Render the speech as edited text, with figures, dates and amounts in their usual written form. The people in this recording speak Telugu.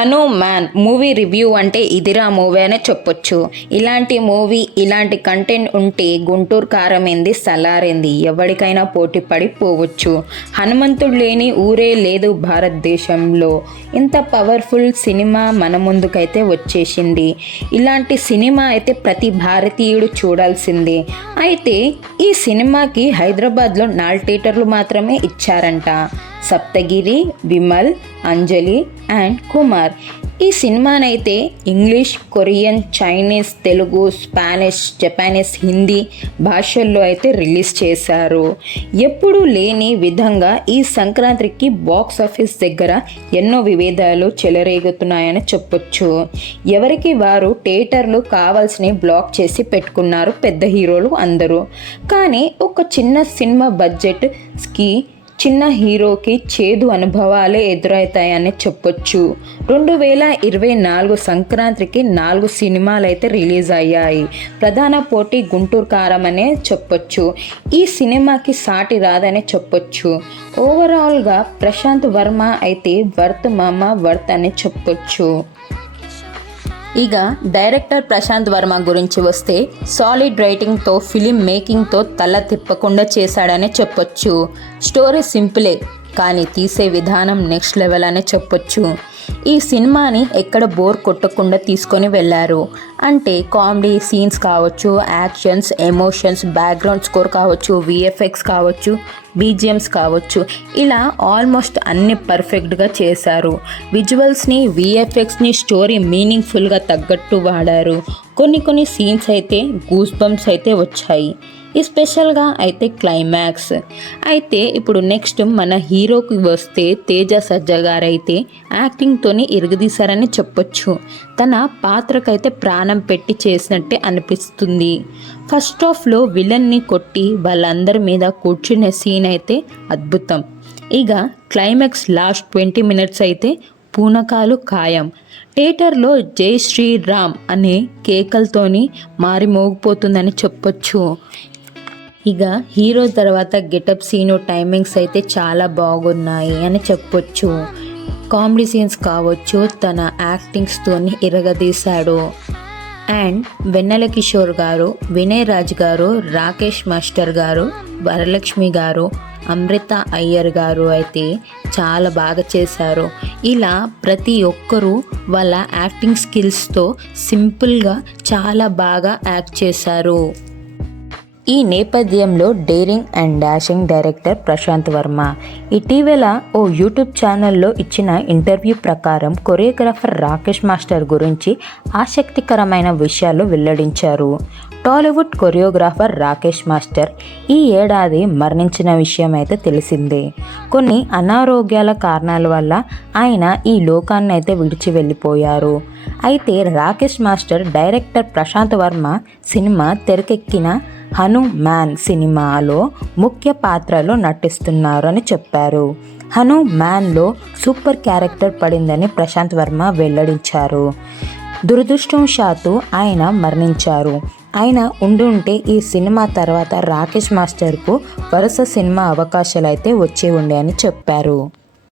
హనుమాన్ మూవీ రివ్యూ అంటే ఇదిరా మూవీ అనే చెప్పొచ్చు. ఇలాంటి మూవీ ఇలాంటి కంటెంట్ ఉంటే గుంటూరు కారమేంది సలారేంది ఎవరికైనా పోటీ పడి పోవచ్చు. హనుమంతుడు లేని ఊరే లేదు భారతదేశంలో. ఇంత పవర్ఫుల్ సినిమా మన ముందుకైతే వచ్చేసింది. ఇలాంటి సినిమా అయితే ప్రతి భారతీయుడు చూడాల్సిందే. అయితే ఈ సినిమాకి హైదరాబాద్లో 4 థియేటర్లు మాత్రమే ఇచ్చారంట. సప్తగిరి, విమల్, అంజలి అండ్ కుమార్. ఈ సినిమానైతే English, Korean, Chinese, Telugu, Spanish, Japanese, Hindi భాషల్లో అయితే రిలీజ్ చేశారు. ఎప్పుడూ లేని విధంగా ఈ సంక్రాంతికి బాక్స్ ఆఫీస్ దగ్గర ఎన్నో విభేదాలు చెలరేగుతున్నాయని చెప్పొచ్చు. ఎవరికి వారు థియేటర్లు కావాల్సినవి బ్లాక్ చేసి పెట్టుకున్నారు పెద్ద హీరోలు అందరూ. కానీ ఒక చిన్న సినిమా బడ్జెట్కి చిన్న హీరోకి చేదు అనుభవాలే ఎదురవుతాయని చెప్పొచ్చు. 2024 సంక్రాంతికి 4 సినిమాలు అయితే రిలీజ్ అయ్యాయి. ప్రధాన పోటీ గుంటూరు కారం అనే చెప్పొచ్చు. ఈ సినిమాకి సాటి రాదనే చెప్పొచ్చు. ఓవరాల్గా ప్రశాంత్ వర్మ అయితే వర్త్ మామ వర్త్ అని చెప్పొచ్చు. ఇక డైరెక్టర్ ప్రశాంత్ వర్మ గురించి వస్తే సాలిడ్ రైటింగ్తో ఫిలిం మేకింగ్తో తల తిప్పకుండా చేశాడనే చెప్పొచ్చు. స్టోరీ సింపులే కానీ తీసే విధానం నెక్స్ట్ లెవెల్ అనే చెప్పొచ్చు. ఈ సినిమాని ఎక్కడ బోర్ కొట్టకుండా తీసుకొని వెళ్ళారు. అంటే కామెడీ సీన్స్ కావచ్చు, యాక్షన్స్, ఎమోషన్స్, బ్యాక్గ్రౌండ్ స్కోర్ కావచ్చు, విఎఫ్ఎక్స్ కావచ్చు, బీజిఎమ్స్ కావచ్చు, ఇలా ఆల్మోస్ట్ అన్ని పర్ఫెక్ట్గా చేశారు. విజువల్స్ని, విఎఫ్ఎక్స్ని స్టోరీ మీనింగ్ఫుల్గా తగ్గట్టు వాడారు. కొన్ని సీన్స్ అయితే గూస్ బంప్స్ అయితే వచ్చాయి. ఈ స్పెషల్గా అయితే క్లైమాక్స్. అయితే ఇప్పుడు నెక్స్ట్ మన హీరోకి వస్తే తేజ సజ్జా గారైతే యాక్టింగ్తోని ఇరగదీశారని చెప్పొచ్చు. తన పాత్రకైతే ప్రాణం పెట్టి చేసినట్టే అనిపిస్తుంది. ఫస్ట్ హాఫ్లో విలన్ని కొట్టి వాళ్ళందరి మీద కూర్చునే సీన్ అయితే అద్భుతం. ఇక క్లైమాక్స్ లాస్ట్ 20 మినిట్స్ అయితే పూనకాలు ఖాయం. థియేటర్లో జై శ్రీరామ్ అనే కేకలతోని మారి మోగిపోతుందని చెప్పొచ్చు. ఇక హీరో తర్వాత గెటప్ సీను టైమింగ్స్ అయితే చాలా బాగున్నాయి అని చెప్పొచ్చు. కామెడీ సీన్స్ కావచ్చు, తన యాక్టింగ్స్తోని ఇరగదీశాడు. అండ్ వెన్నెల కిషోర్ గారు, వినయ్ రాజ్ గారు, రాకేష్ మాస్టర్ గారు, వరలక్ష్మి గారు, అమృత అయ్యర్ గారు అయితే చాలా బాగా చేశారు. ఇలా ప్రతి ఒక్కరూ వాళ్ళ యాక్టింగ్ స్కిల్స్తో సింపుల్గా చాలా బాగా యాక్ట్ చేశారు. ఈ నేపథ్యంలో daring and dashing director Prashanth Varma ఇటీవల ఓ యూట్యూబ్ ఛానల్లో ఇచ్చిన ఇంటర్వ్యూ ప్రకారం కొరియోగ్రాఫర్ రాకేష్ మాస్టర్ గురించి ఆసక్తికరమైన విషయాలు వెల్లడించారు. టాలీవుడ్ కొరియోగ్రాఫర్ రాకేష్ మాస్టర్ ఈ ఏడాది మరణించిన విషయం అయితే తెలిసిందే. కొన్ని అనారోగ్యాల కారణాల వల్ల ఆయన ఈ లోకాన్ని అయితే విడిచి వెళ్ళిపోయారు. అయితే Rakesh master director Prashanth Varma cinema తెరకెక్కిన హనుమాన్ సినిమాలో ముఖ్య పాత్రలో నటిస్తున్నారు అని చెప్పారు. హనుమాన్లో సూపర్ క్యారెక్టర్ పడిందని ప్రశాంత్ వర్మ వెల్లడించారు. దురదృష్టవశాత్తు ఆయన మరణించారు. ఆయన ఉండుంటే ఈ సినిమా తర్వాత రాకేష్ మాస్టర్కు వరుస సినిమా అవకాశాలు అయితే వచ్చి ఉండే అని చెప్పారు.